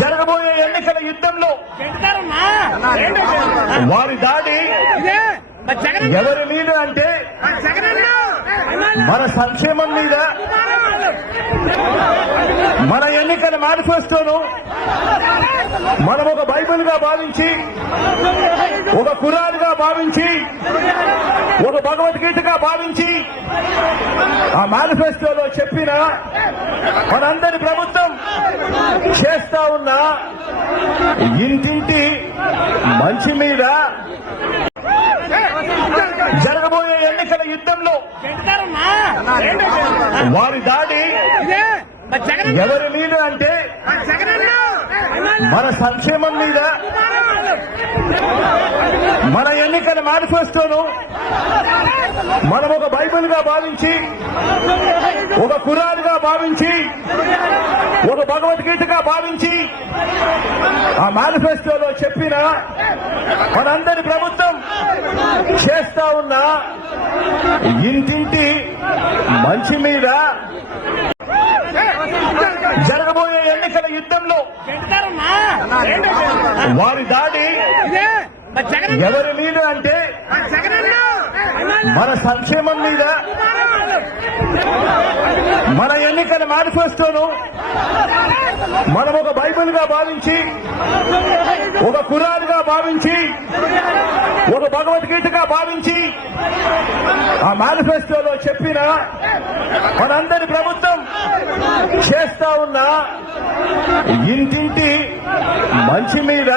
జరగబోయే ఎన్నికల యుద్ధంలో వారి దాడి ఎవరి మీద అంటే మన సంక్షేమం మీద. మన ఎన్నికల మేనిఫెస్టోను మనం ఒక బైబిల్గా భావించి ఒక కురాన్గా భావించి ఒక భగవద్గీతగా భావించి ఆ మేనిఫెస్టోలో చెప్పిన మనందరి ప్రభుత్వం చేస్తా ఉన్న ఇంటింటి మంచి మీద జరగబోయే ఎన్నికల యుద్ధంలో వారి దాడి ఎవరి మీద అంటే మన సంక్షేమం మీద మన ఎన్నికల మేనిఫెస్టోను. మనం ఒక బైబిల్గా భావించి ఒక కురాన్గా భావించి ఒక భగవద్గీతగా భావించి ఆ మేనిఫెస్టోలో చెప్పిన మనందరి ప్రభుత్వం చేస్తా ఉన్న ఇంటింటి మంచి మీద జరగబోయే ఎన్నికల యుద్ధంలో వారి దాడి ఎవరి మీద అంటే మన సంక్షేమం మీద మన ఎన్నికల మేనిఫెస్టోను మనం ఒక బైబిల్గా భావించి ఒక కురాన్గా భావించి ఒక భగవద్గీతగా భావించి ఆ మేనిఫెస్టోలో చెప్పిన మనందరి ప్రభుత్వం చేస్తా ఉన్న ఇంటింటి మంచి మీద